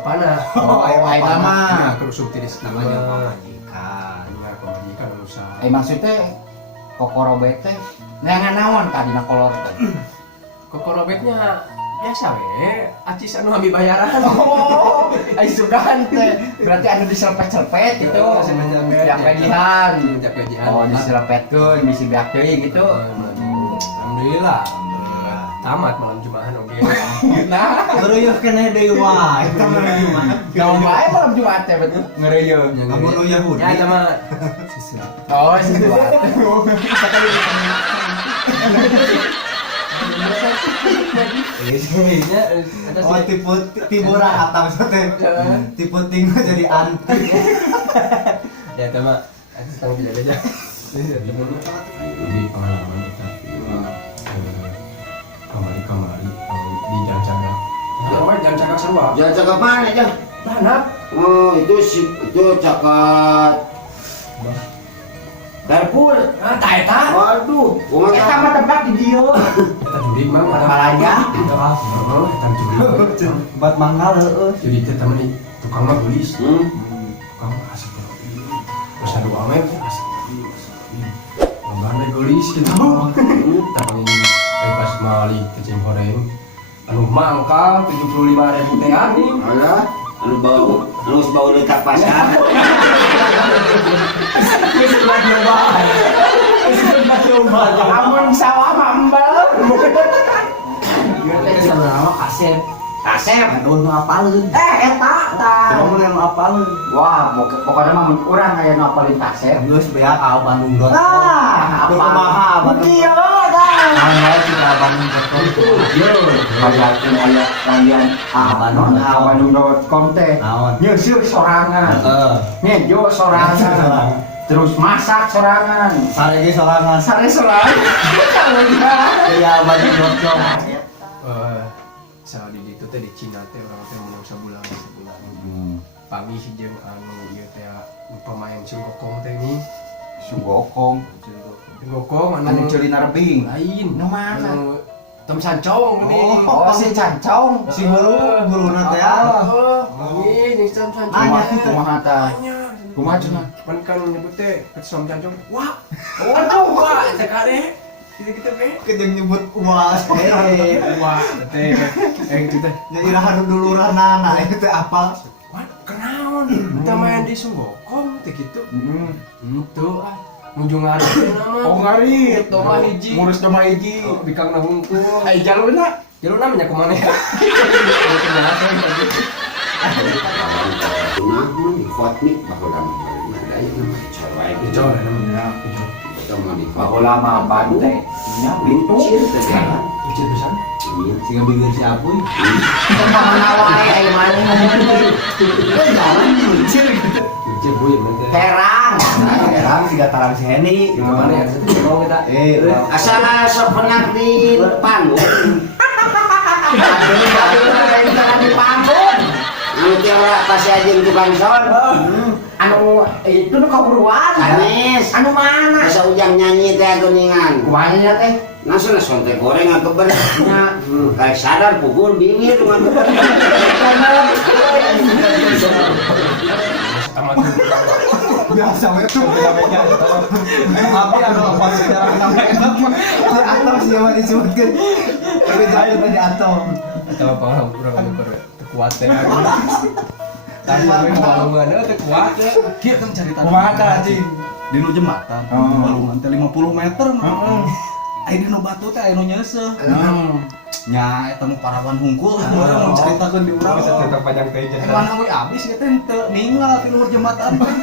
bapana. Ai mama. Kerusuk tiris Namanya pamajikan. Benar pamajikan usah. Maksudnya kokorobet teh neangan naon ka dina kolor teh. Kokorobetnya biasa we, acis anu ambil bayaran. Oh, ai sugan teh. Berarti anu diselepet-selepet gitu. Jak pegihan. Jak pegihan. Oh, diselepetkeun bisi beak teuing gitu. Alhamdulillah. Tamat malam Jumatan oke. Nah, Ngeruyuh kena deui wae. Eta malam Jumat. naon bae malam Jumat teh betul ngeureuyeun. Kamu nu Yahudi. Ya sama Oh, sesuatu. Oh, tiburan atau teh. Tipe tinggal jadi anti. ya sama sekarang tidak aja. Ini pengalaman kita kemari di Jancaga. Apa Jancaga Sarua? Jangan cakap mana aja. Banap. Oh itu cakap Darfur. Ah, taeta. Waduh, gua Eta mah tempat di dieu. Kita judi mah Malaya. Heeh, kita judi. Buat manggal heeh. Jadi teh temen nih tukang mah gelis. Tukang asap terus. Terus ada amen asap. Mangga gelis gitu. Tapi ai pas mali kecing goreng anu mangkal 75.000 teh anjing. Alah, anu bau letak pasar. Amun sawah mambal. Ieu teh sebenarnya kasep. Kasep. Anu apaleun. Eta tah. Kamu yang apaleun. Wah, pokoknya mah mun urang aya nu apalin kasep. Geus beak ka Bandung.com. Nah, apa? Kumaha Bandung? Kieu dah. Anu juga Bandung.com. Yo, kayakin aya kalian Bandung.com teh. Naon? Nyeuseuk sorangan. Heeh. Ngejo sorangan. Terus masak sorangan. Sarege sorangan. Sare sorangan. Kalau dia. Ya Bandung.com. Salah di ditu teh di Cina teh orang teh menang sebulan. Pagi si jeung anu ieu teh pemain Singkokong teh nih. Sugokong. Singkokong Anu ceuli narbing. lain. Nu mana? Anu Tem Sancong nih. Oh, si Cancong. Si buluna teh. Ini jeung Tem Sancong. Anya Kumaha tah? Anya. Kumaha cenah? Kan nyebut teh ke Tem Sancong. Wah. Waduh, wah teh kade. Kita be. Kedeng nyebut uas. Wah, teh kita. Nya irahan duluranana eta teh apa? Wah, kenaon? Kita main di Sugokong teh gitu. Itu ah. Nuju ngari nama. Oh ngari. Itu mah hiji. Ngurus nama hiji. Bikang nahungkul. Ai jalurna. Jalur namanya kemana ya? Nah, di Fatnik bahulam ada yang namanya cewek. Itu namanya. Kita mau di Baheula mah bante. Nya pintu. Kecil teh jalan. Kecil pisan. Iya. Siga bibir si Apuy. Kemana wae ai mah. Jalan kecil gitu. Kecil boy nanti. Terang. Sekarang siga tarang si Heni. Di mana ya? Kalau kita. Asal sepenak di depan. Aduh, jangan dipanggung. Anu tiara pas aja tukang son. Anu itu nu kaburuan. Anis. Anu mana? Masa ujang nyanyi teh geuningan. Kumaha teh? Nasuna son teh goreng atau benernya. Kayak sadar pukul bingit dengan bener. Tamat. Biasa we tuh. Tapi anu apa sih namanya? Atau siapa disebutkeun. Tapi jangan tadi atau. Atau apa kurang kuat ya. Tanpa balungan teh kuat ya. Kieu kan carita. Kumaha tah anjing? Di nu jembatan. Balungan teh 50 meter mah. Ai di nu batu teh aya nu nyeuseuh. Nya eta nu parawan hungkul mun caritakeun di urang. Bisa tetap panjang teh. Emang we abis ya teh teu ninggal di luhur jembatan teh.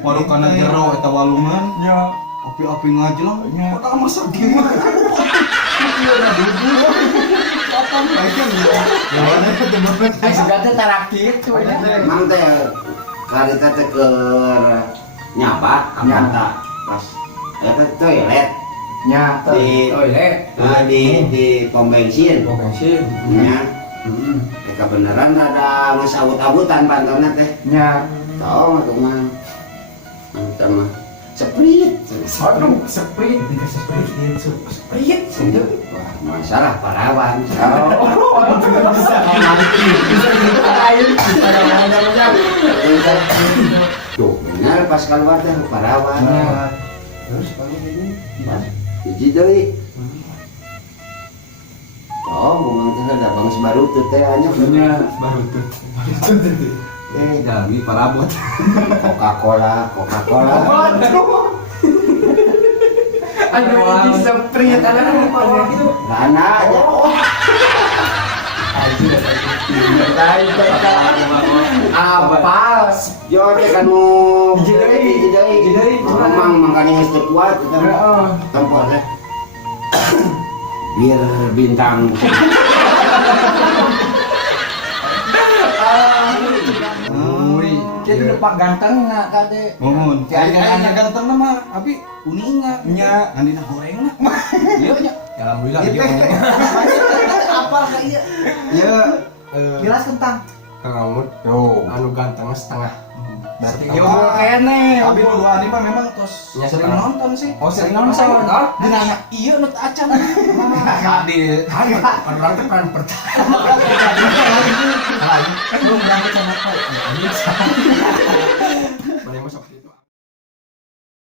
Walau kana jero eta walungan. Nya Api-api ngajelang. Padahal masa di mana? Iya dah duduk. Potong baiknya ya. Ya mana teh ai sudah teh tarak kitu. Emang teh karita teh keur nyabat apa pas eta toilet Nya di Toilet. di pom bensin. Oh, bensin. Nya kebenaran ada geus awut-awutan pantona teh. nya Tau mah tuh mah. Mantap mah. Seprit. Aduh, sprint dikasih sprint itu. Sprint itu. Wah, masalah parawan. Bisa nanti. Bisa air kita yang Tuh, benar pas keluar teh parawan. Terus kalau ini Pas hiji deui. Oh, ngomong teh ada bangsa baru teh teh anya. baru tuh. Jadi parabot. Coca-Cola. Waduh. Aduh, ini sprint ada apa gitu. Rana aja. Apa? Yo teh kanu hiji deui. Memang mangkana geus teu kuat Heeh. tempo teh. Biar bintang. Uy, Jadi lupa ganteng nggak kade? mohon. Kayak Kayaknya ganteng mah, tapi kuninga. Nya. Andina goreng mah. Iya nya. Alhamdulillah Gitu. dia ngomong. Apa kayak iya? Ya, Jelas tentang. Kang Amut, yo, anu ganteng setengah. Berarti Yo kene. tapi dua mah memang tos Ya, sering setengah. nonton sih. Oh sering nonton. Dinanya, iya nut acan. Kadi. orang itu peran pertama. Lagi, lu berangkat sama kau.